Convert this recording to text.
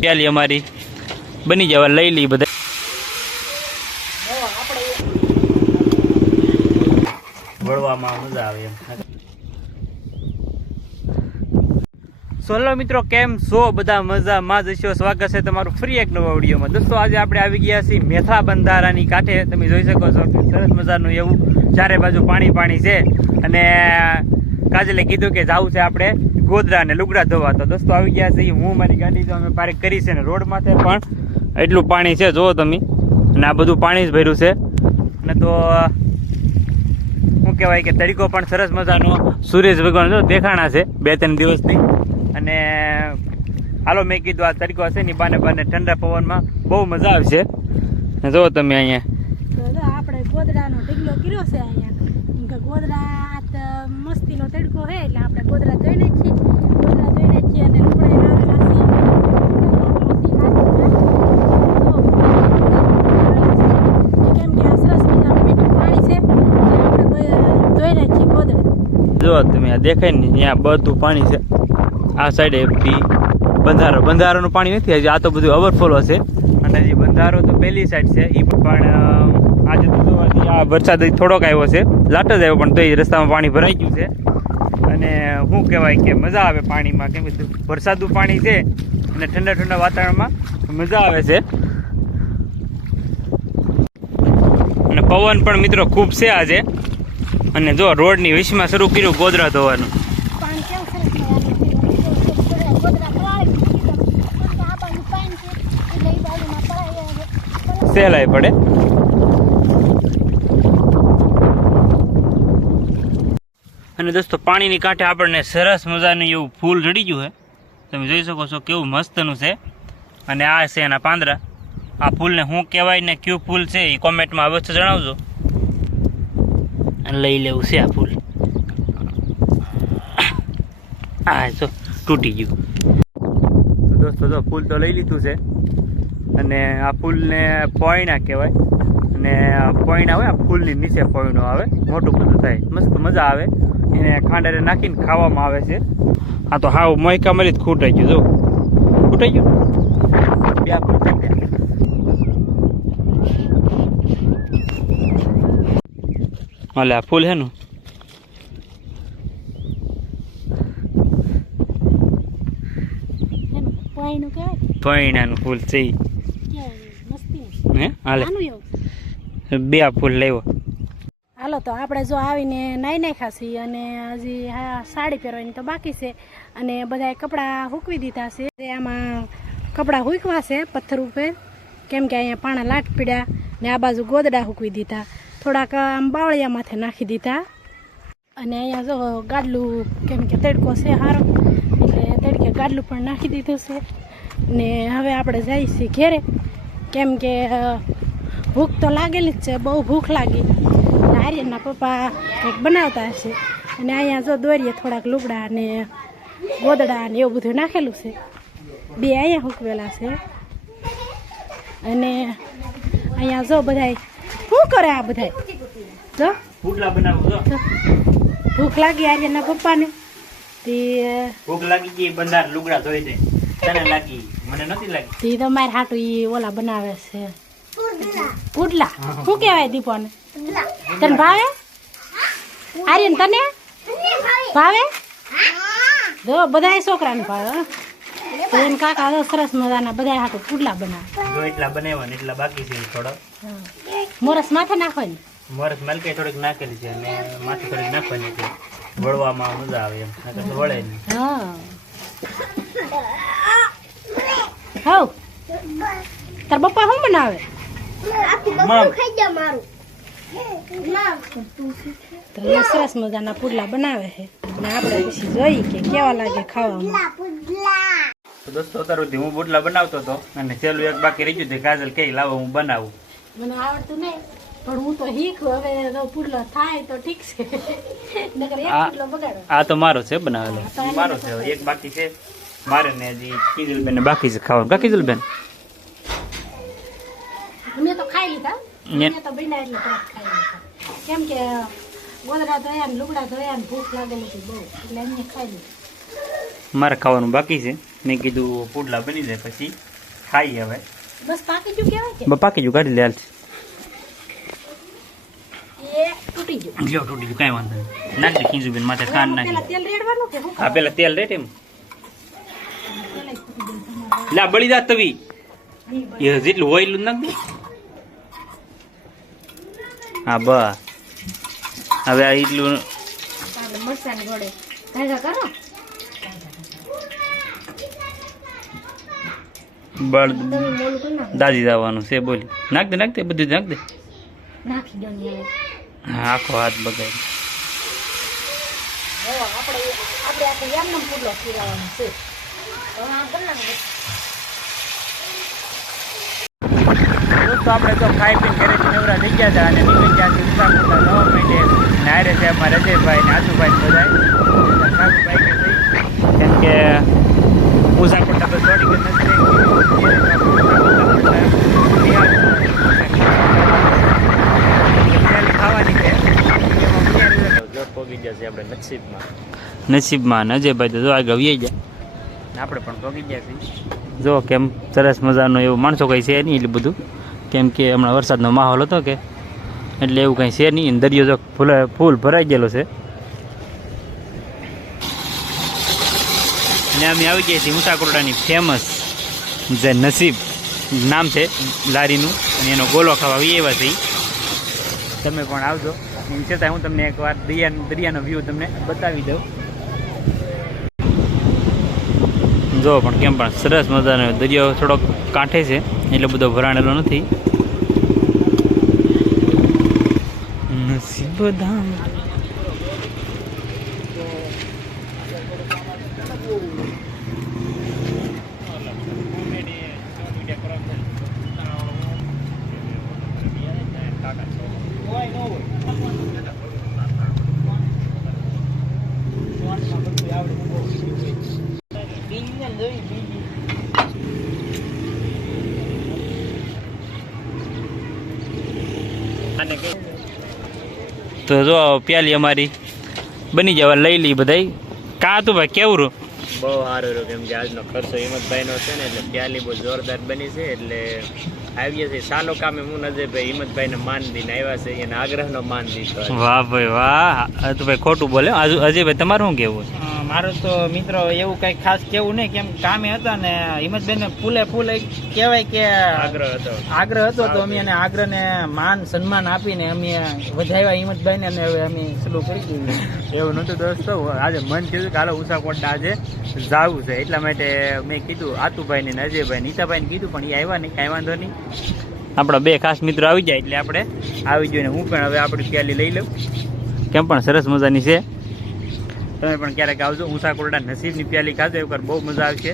પ્યાલી અમારી બની જવા લઈ લઈ બધા વળવામાં મજા આવે એમ. સોલો મિત્રો કેમ છો બધા મજામાં જ છો? સ્વાગત છે તમારું ફરી એક નવા વિડીયોમાં. દોસ્તો આજે આપણે આવી ગયા છીએ મેથા બંધારાની કાંઠે. તમે જોઈ શકો છો કે સરસ મજાનું એવું ચારે બાજુ પાણી પાણી છે. અને કાજલે કીધું કે જવું છે આપણે ગોદરા ને લુગડા ધોવા. તો દોસ્તો આવી ગયા છીએ. હું મારી ગાડી તો અમે પાર્ક કરી છે ને રોડ માથે પણ એટલું પાણી છે જુઓ તમે. અને આ બધું પાણી જ ભર્યું છે. અને તો શું કહેવાય કે તડકો પણ સરસ મજાનો સૂરજ ભગવાન જો દેખાણા છે 2-3 દિવસથી. અને હાલો મેં કીધું આ તડકો હશે ને બાને બાને ઠંડા પવનમાં બહુ મજા આવશે. જુઓ તમે અહીંયા આપણે ગોદડાનો ઢીગલો કર્યો છે અહીંયા. ગોદડા મસ્તીનો તડકો છે એટલે આપણે ગોદડા ધોઈને છીએ. ગોદડા ધોઈને છીએ અને લુગડા લાવેલા છીએ. કેમ કે આ સરસ મજાનું મીઠું પાણી છે એટલે આપણે ધોઈને છીએ ગોદડા. જો તમે આ દેખાય ને અહીંયા બધું પાણી છે. આ સાઈડે બંધારાનું પાણી નથી હજી. આ તો બધું ઓવરફ્લો હશે. અને જે બંધારો તો પહેલી સાઈડ છે એ પણ આજે તો આ વરસાદ થોડોક આવ્યો છે, લાટ જ આવ્યો, પણ તો એ રસ્તામાં પાણી ભરાઈ ગયું છે. અને શું કહેવાય કે મજા આવે પાણીમાં, કેમ કે વરસાદનું પાણી છે અને ઠંડા ઠંડા વાતાવરણમાં મજા આવે છે. અને પવન પણ મિત્રો ખૂબ છે આજે. અને જો રોડની વિશમાં શરૂ કર્યું ગોદરા ધોવાનું. સહેલાઈ પડે. અને દોસ્તો પાણીની કાંઠે આપણને સરસ મજાનું એવું ફૂલ રડી ગયું છે. તમે જોઈ શકો છો કેવું મસ્તનું છે. અને આ છે એના પાંદડા. આ ફૂલને શું કહેવાય ને કયું ફૂલ છે એ કોમેન્ટમાં અવશ્ય જણાવજો. લઈ લેવું છે આ ફૂલ. આ જો તૂટી ગયું. તો દોસ્તો જો ફૂલ તો લઈ લીધું છે. અને આ ફૂલને પોયણા કહેવાય. અને પોયણા હોય આ ફૂલની નીચે પોયણો આવે, મોટું બધું થાય, મસ્ત મજા આવે. એને ખાંડરે નાખીને ખાવામાં આવે છે. આ તો હાવ મોયકા મરી જ ખૂટાઈ ગયું. જો ખૂટાઈ ગયું. બે ફૂલ થઈ ગયા. હાલે આ ફૂલ છે નું પોયણાનું ફૂલ છે. હાલે બે ફૂલ લેવો. હાલો તો આપણે જો આવીને નાઈ નાખ્યા છીએ. અને હજી હા સાડી પહેરવાની તો બાકી છે. અને બધાએ કપડાં સૂકવી દીધા છે. આમાં કપડાં સૂકવા છે પથ્થર ઉપર, કેમ કે અહીંયા પાણા લાટ પીડ્યા. ને આ બાજુ ગોદડા સૂકવી દીધા, થોડાક આમ બાવળિયા માથે નાખી દીધા. અને અહીંયા જો ગાડલું, કેમ કે તડકો છે સારો એટલે તડકે ગાડલું પણ નાખી દીધું છે. ને હવે આપણે જઈએ છીએ ઘેરે, કેમ કે ભૂખ તો લાગેલી જ છે, બહુ ભૂખ લાગી. આર્યનના પપ્પા કંઈક બનાવતા હશે. અને અહીંયા જો દોરીએ થોડાક લુગડા ને ગોદડા ને એવું બધું નાખેલું છે. બે અહીંયા સૂકવેલા છે. અને અહીંયા જો બધાય શું કરે આ બધાય જો પુડલા બનાવું. ભૂખ લાગી આર્યનના પપ્પાને. તે ભૂખ લાગી ગઈ, બંધાર લુગડા ધોઈ દે. તને લાગી, મને નથી લાગી. તે તો મારે હાટું ઈ ઓલા બનાવે છે પુડલા. શું કહેવાય દીપોને? તને ભાવે આર્યન? તને ભાવે? જો બધા છોકરાને ભાવે. તો એમ કાકા તો સરસ મજાના બધા હાટું પુડલા બનાવે. જો એટલા બનાવ્યા ને એટલા બાકી છે થોડો. મોરસ માથે નાખવાની. મોરસ મલકે થોડીક નાખેલી છે અને માથે થોડીક નાખવાની છે. વળવામાં મજા આવે એમ, નકર તો વળે નહીં. હા હવ તાર પપ્પા શું બનાવે? સરસ મજાના પુડલા બનાવે છે. અને આપણે પછી જોઈએ કે કેવા લાગે ખાવામાં. તો દોસ્તો અત્યાર સુધી હું પુડલા બનાવતો હતો અને છેલ્લું એક બાકી રહી ગયું છે. કાજલ કે લાવો હું બનાવું. મને આવડતું નહીં પણ હું તો શીખું. હવે પુડલો થાય તો ઠીક છે. આ તો મારો છે બનાવેલો, મારો છે. એક બાકી છે મારે ને હજી કિજલબેન ને બાકી છે ખાવાનું. કા કિજલબેન? મેં તો ખાઈ લીધા. મેં તો બન્યા એટલે તરત ખાઈ લીધા. કેમ કે ગોદડા ધોયા ને લુગડા ધોયા ને ભૂખ લાગેલી હતી બહુ, એટલે એમને ખાઈ લીધું. મારે ખાવાનું બાકી છે. મેં કીધું પુડલા બની જાય પછી ખાઈ હવે બસ પાકી ગયું કહેવાય કે પાકી ગયું કાઢી લે હાલ એ તૂટી ગયું લ્યો તૂટી ગયું કાંઈ વાંધો નહીં નાખી દે ખીંજુબેન માથે ખાંડ નાખી પેલા તેલ રેડવાનું કે શું હા પેલા તેલ રેટ એમ લા બળી જા તવી એ જેટલું હોય એટલું નાખ દે હા બસ હવે આ એટલું મરચાની ગોળે ધાગા કરો બળ તમે મોલું કરી નાખો દાદી જવાનું છે બોલી નાખ દે બધું નાખ દે નાખી દો ને હવે હા આખો હાથ બગાડ આપણે આખું એમને પુડલો ખીરાવાનો છે હવે આમ કરી નાખો દોસ્તો આપણે તો ખાઈ પીને ઘરેથી નવરા થઈ ગયા હતા અને નીકળી ગયા છે ઉષા કરતા 9 મહિને નાયરે છે અમારા રજયભાઈ ને આતુભાઈ બધા સારું બાઈક થઈ કેમ કે ઉષા કરતા તો થોડીક નથી ખાવાની છે પોગી જશે આપણે નસીબમાં નજયભાઈ તો જો આગળ વી જાય આપણે પણ પોગી ગયા છીએ જો કેમ સરસ મજાનું એવું માણસો કંઈ છે નહીં એટલું બધું કેમ કે હમણાં વરસાદનો માહોલ હતો કે એટલે એવું કંઈ છે નહીં દરિયો જો ફૂલ ભરાઈ ગયેલો છે અને અમે આવી ગયા છીએ મુસાકોરડાની ફેમસ જે નસીબ નામ છે લારીનું અને એનો ગોલો ખાવા એવા છે તમે પણ આવજો એમ છતાં હું તમને એકવાર દરિયાનો વ્યૂ તમને બતાવી દઉં જો પણ કેમ પણ સરસ મજાનો દરિયો થોડોક કાંઠે છે એટલે બધો ભરાણેલો નથી નસીબ ધામ તો જો પ્યાલી અમારી બની જવા લઈ લઈ બધાય કાં તું ભાઈ કેવું રહ્યું બહુ સારું રહ્યું કેમ કે આજનો ખર્ચો હિંમતભાઈનો છે ને એટલે પ્યાલી બહુ જોરદાર બની છે એટલે આવીએ છીએ સાલો કામે હું નજરભાઈ હિંમતભાઈને માન દઈને આવ્યા છે એને આગ્રહનો માન દીધો વાહ ભાઈ વાહ તો ભાઈ ખોટું બોલે અજયભાઈ તમારું શું કેવું મારું તો મિત્રો એવું કઈ ખાસ કેવું નહીં કેમ કામે હતા ને હિંમતભાઈને ફૂલે કહેવાય કે આગ્રહ હતો તો અમે એને આગ્રહને માન સન્માન આપીને અમે વધાવ્યા હિંમતભાઈને અને હવે અમે શરૂ કરી દીધું એવું નહોતું દોસ્તો આજે મન કીધું કે હાલો ઉષાકોટડા આજે જાવું છે એટલા માટે મેં કીધું આતુભાઈને ને અજયભાઈ નીતાભાઈને કીધું પણ એ આવ્યા નહીં કાંઈ વાંધો નહીં આપણા બે ખાસ મિત્રો આવી જાય એટલે આપણે આવી જોઈએ હું પણ હવે આપણી પ્યાલી લઈ લઉં કેમ પણ સરસ મજાની છે તમે પણ ક્યારેક આવજો ઉષાકોટડા નસીબની પ્યાલી ખાજો એકવાર બહુ મજા આવશે